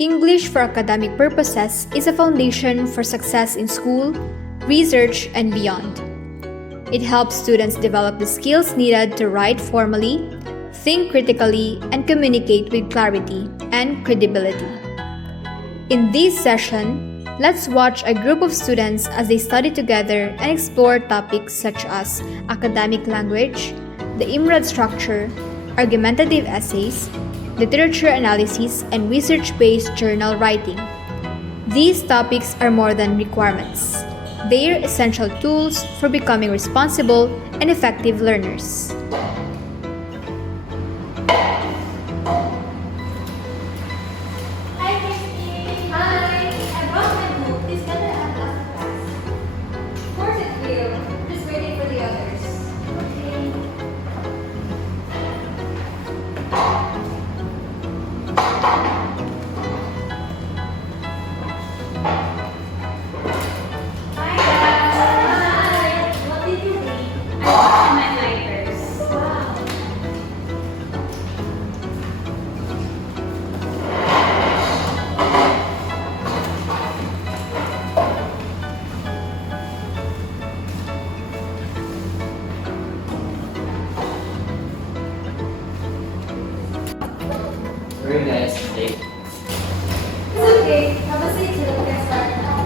English for academic purposes is a foundation for success in school, research, and beyond. It helps students develop the skills needed to write formally, think critically, and communicate with clarity and credibility. In this session, let's watch a group of students as they study together and explore topics such as academic language, the IMRAD structure, argumentative essays, literature analysis, and research-based journal writing. These topics are more than requirements. They are essential tools for becoming responsible and effective learners. Hi, Christine. Hi. I brought my book. Please gather at after class. Of course it will. Just waiting for the others. Okay. Hi, guys. Hi. What did you read? I brought my lighters. Wow. Very nice day. It's okay. Have a seat so we can start now.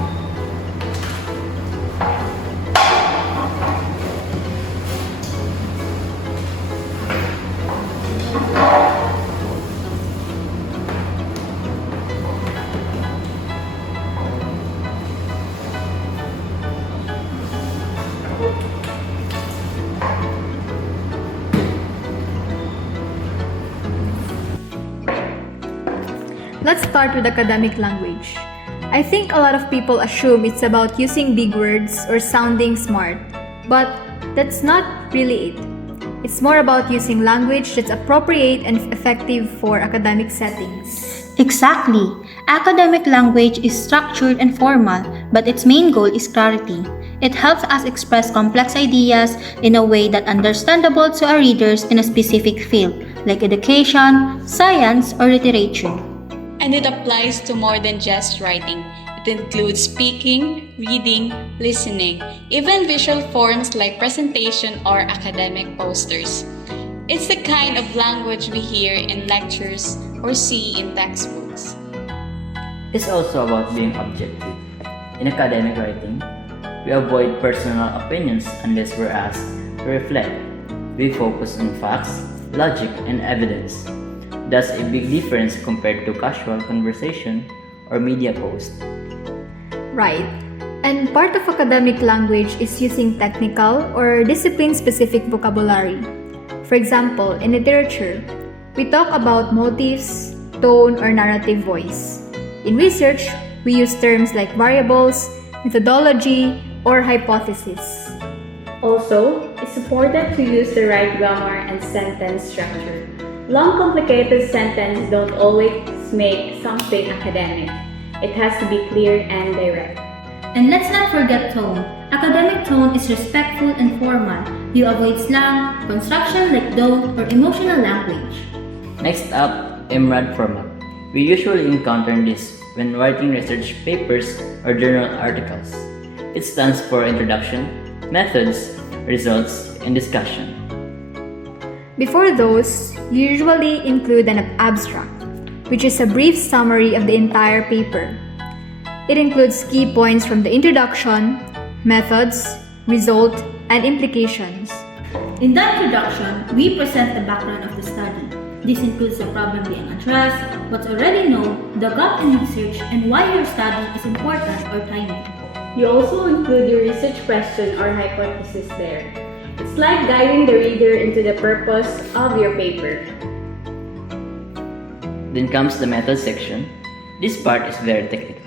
Let's start with academic language. I think a lot of people assume it's about using big words or sounding smart, but that's not really it. It's more about using language that's appropriate and effective for academic settings. Exactly. Academic language is structured and formal, but its main goal is clarity. It helps us express complex ideas in a way that understandable to our readers in a specific field, like education, science, or literature. And it applies to more than just writing. It includes speaking, reading, listening, even visual forms like presentation or academic posters. It's the kind of language we hear in lectures or see in textbooks. It's also about being objective. In academic writing, we avoid personal opinions unless we're asked to reflect. We focus on facts, logic, and evidence. That's a big difference compared to casual conversation or media post. Right. And part of academic language is using technical or discipline-specific vocabulary. For example, in literature, we talk about motifs, tone, or narrative voice. In research, we use terms like variables, methodology, or hypothesis. Also, it's important to use the right grammar and sentence structure. Long, complicated sentences don't always make something academic. It has to be clear and direct. And let's not forget tone. Academic tone is respectful and formal. You avoid slang, construction like don't, or emotional language. Next up, IMRAD format. We usually encounter this when writing research papers or journal articles. It stands for Introduction, Methods, Results, and Discussion. Before those, you usually include an abstract, which is a brief summary of the entire paper. It includes key points from the introduction, methods, result, and implications. In the introduction, we present the background of the study. This includes the problem being addressed, what's already known, the gap in research, and why your study is important or timely. You also include your research question or hypothesis there. It's like guiding the reader into the purpose of your paper. Then comes the method section. This part is very technical.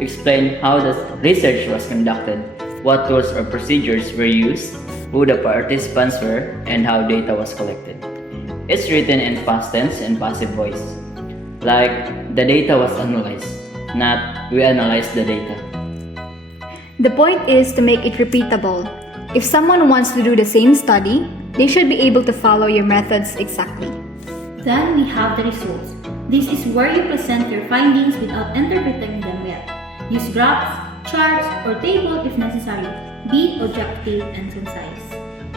Explain how the research was conducted, what tools or procedures were used, who the participants were, and how data was collected. It's written in past tense and passive voice. Like, the data was analyzed, not we analyzed the data. The point is to make it repeatable. If someone wants to do the same study, they should be able to follow your methods exactly. Then we have the results. This is where you present your findings without interpreting them yet. Use graphs, charts, or table if necessary. Be objective and concise.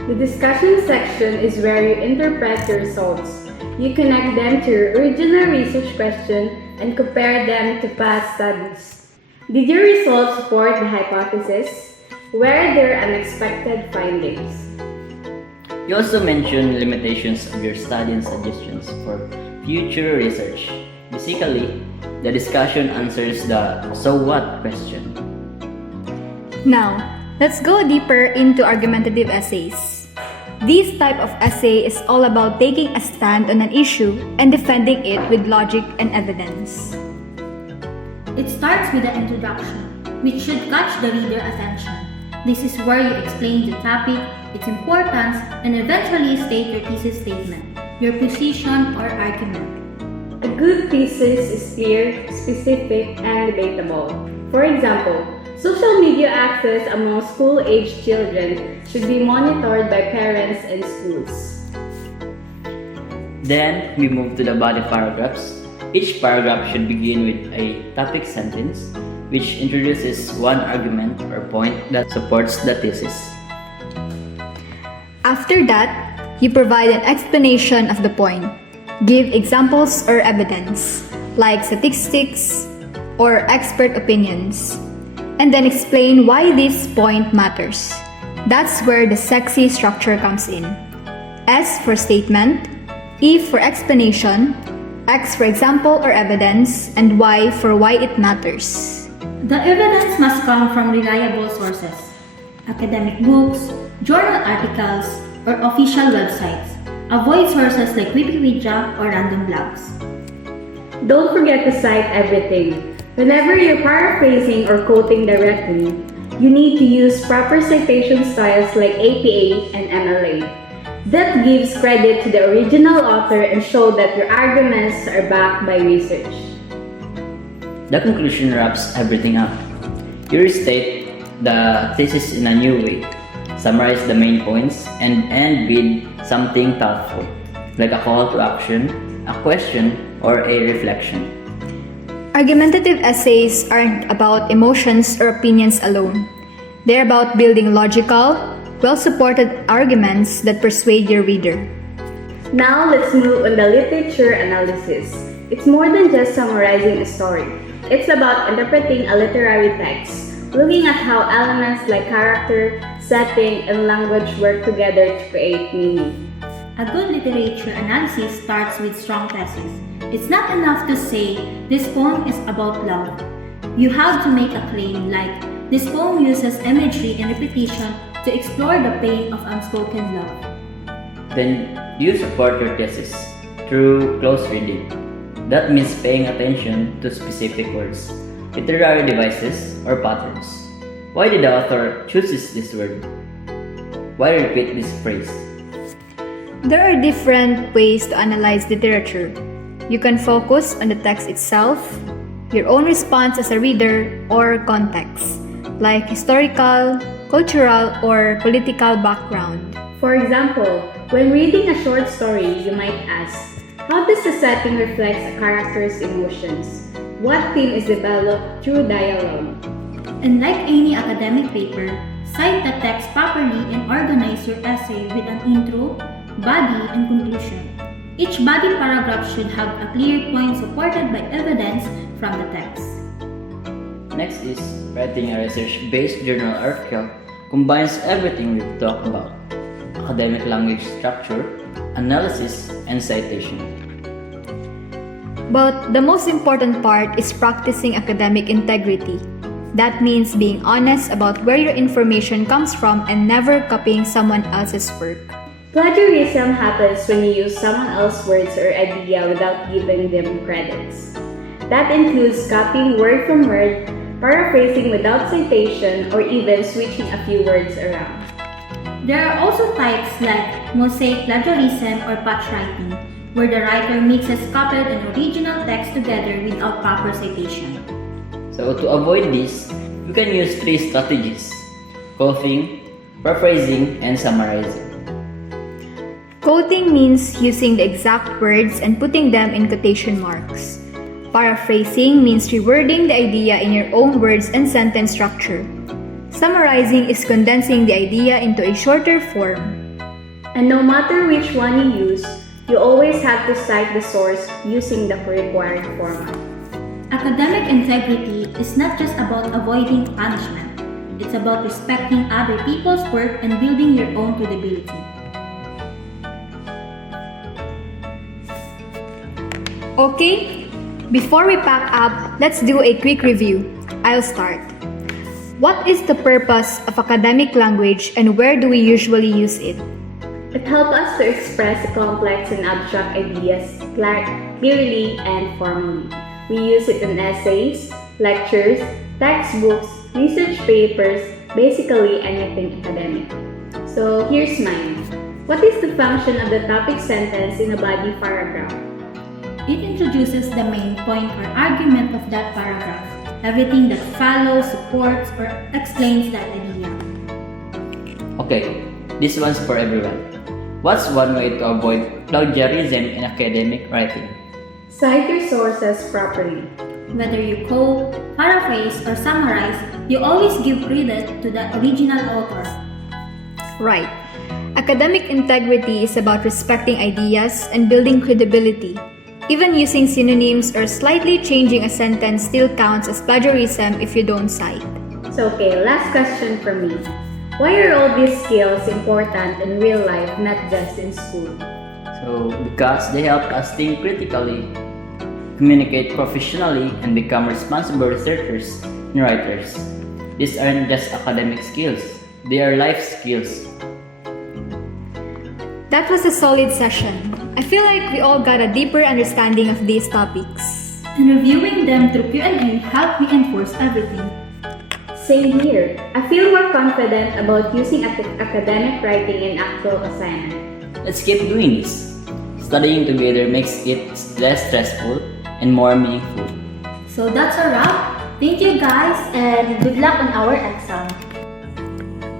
The discussion section is where you interpret your results. You connect them to your original research question and compare them to past studies. Did your results support the hypothesis? Were there unexpected findings? You also mention limitations of your study and suggestions for future research. Basically, the discussion answers the "so what" question. Now, let's go deeper into argumentative essays. This type of essay is all about taking a stand on an issue and defending it with logic and evidence. It starts with the introduction, which should catch the reader's attention. This is where you explain the topic, its importance, and eventually state your thesis statement, your position or argument. A good thesis is clear, specific, and debatable. For example, social media access among school-aged children should be monitored by parents and schools. Then, we move to the body paragraphs. Each paragraph should begin with a topic sentence, which introduces one argument or point that supports the thesis. After that, you provide an explanation of the point. Give examples or evidence, like statistics or expert opinions, and then explain why this point matters. That's where the sexy structure comes in. S for statement, E for explanation, X for example or evidence, and Y for why it matters. The evidence must come from reliable sources, academic books, journal articles, or official websites. Avoid sources like Wikipedia or random blogs. Don't forget to cite everything. Whenever you're paraphrasing or quoting directly, you need to use proper citation styles like APA and MLA. That gives credit to the original author and show that your arguments are backed by research. The conclusion wraps everything up. You restate the thesis in a new way, summarize the main points, and end with something thoughtful, like a call to action, a question, or a reflection. Argumentative essays aren't about emotions or opinions alone. They're about building logical, well-supported arguments that persuade your reader. Now let's move on the literature analysis. It's more than just summarizing a story. It's about interpreting a literary text, looking at how elements like character, setting, and language work together to create meaning. A good literature analysis starts with strong thesis. It's not enough to say, this poem is about love. You have to make a claim like, this poem uses imagery and repetition to explore the pain of unspoken love. Then you support your thesis through close reading. That means paying attention to specific words, literary devices, or patterns. Why did the author choose this word? Why repeat this phrase? There are different ways to analyze literature. You can focus on the text itself, your own response as a reader, or context, like historical, cultural, or political background. For example, when reading a short story, you might ask, how does the setting reflect a character's emotions? What theme is developed through dialogue? And like any academic paper, cite the text properly and organize your essay with an intro, body, and conclusion. Each body paragraph should have a clear point supported by evidence from the text. Next is writing a research-based journal article combines everything we've talked about: academic language structure, analysis, and citation. But the most important part is practicing academic integrity. That means being honest about where your information comes from and never copying someone else's work. Plagiarism happens when you use someone else's words or idea without giving them credits. That includes copying word from word, paraphrasing without citation, or even switching a few words around. There are also types like mosaic plagiarism or patch writing, where the writer mixes copied and original text together without proper citation. So to avoid this, you can use 3 strategies: coughing, paraphrasing, and summarizing. Quoting means using the exact words and putting them in quotation marks. Paraphrasing means rewording the idea in your own words and sentence structure. Summarizing is condensing the idea into a shorter form. And no matter which one you use, you always have to cite the source using the required format. Academic integrity is not just about avoiding punishment. It's about respecting other people's work and building your own credibility. Okay, before we pack up, let's do a quick review. I'll start. What is the purpose of academic language and where do we usually use it? It helps us to express complex and abstract ideas clearly and formally. We use it in essays, lectures, textbooks, research papers, basically anything academic. So here's mine. What is the function of the topic sentence in a body paragraph? It introduces the main point or argument of that paragraph, everything that follows, supports, or explains that idea. Okay, this one's for everyone. What's one way to avoid plagiarism in academic writing? Cite your sources properly. Whether you quote, paraphrase, or summarize, you always give credit to the original author. Right. Academic integrity is about respecting ideas and building credibility. Even using synonyms or slightly changing a sentence still counts as plagiarism if you don't cite. So okay, last question for me. Why are all these skills important in real life, not just in school? So, because they help us think critically, communicate professionally, and become responsible researchers and writers. These aren't just academic skills, they are life skills. That was a solid session. I feel like we all got a deeper understanding of these topics. And reviewing them through Q&A helped reinforce everything. Same here. I feel more confident about using academic writing in actual assignment. Let's keep doing this. Studying together makes it less stressful and more meaningful. So that's a wrap. Thank you guys and good luck on our exam.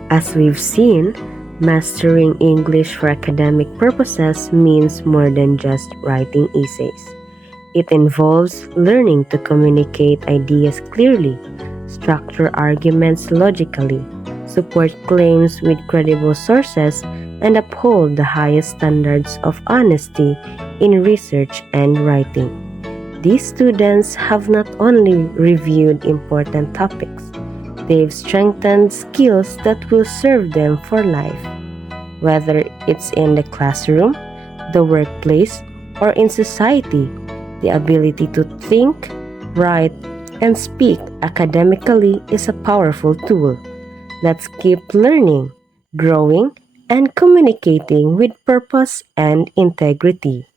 As we've seen, mastering English for academic purposes means more than just writing essays. It involves learning to communicate ideas clearly, structure arguments logically, support claims with credible sources, and uphold the highest standards of honesty in research and writing. These students have not only reviewed important topics, they've strengthened skills that will serve them for life. Whether it's in the classroom, the workplace, or in society, the ability to think, write, and speak academically is a powerful tool. Let's keep learning, growing, and communicating with purpose and integrity.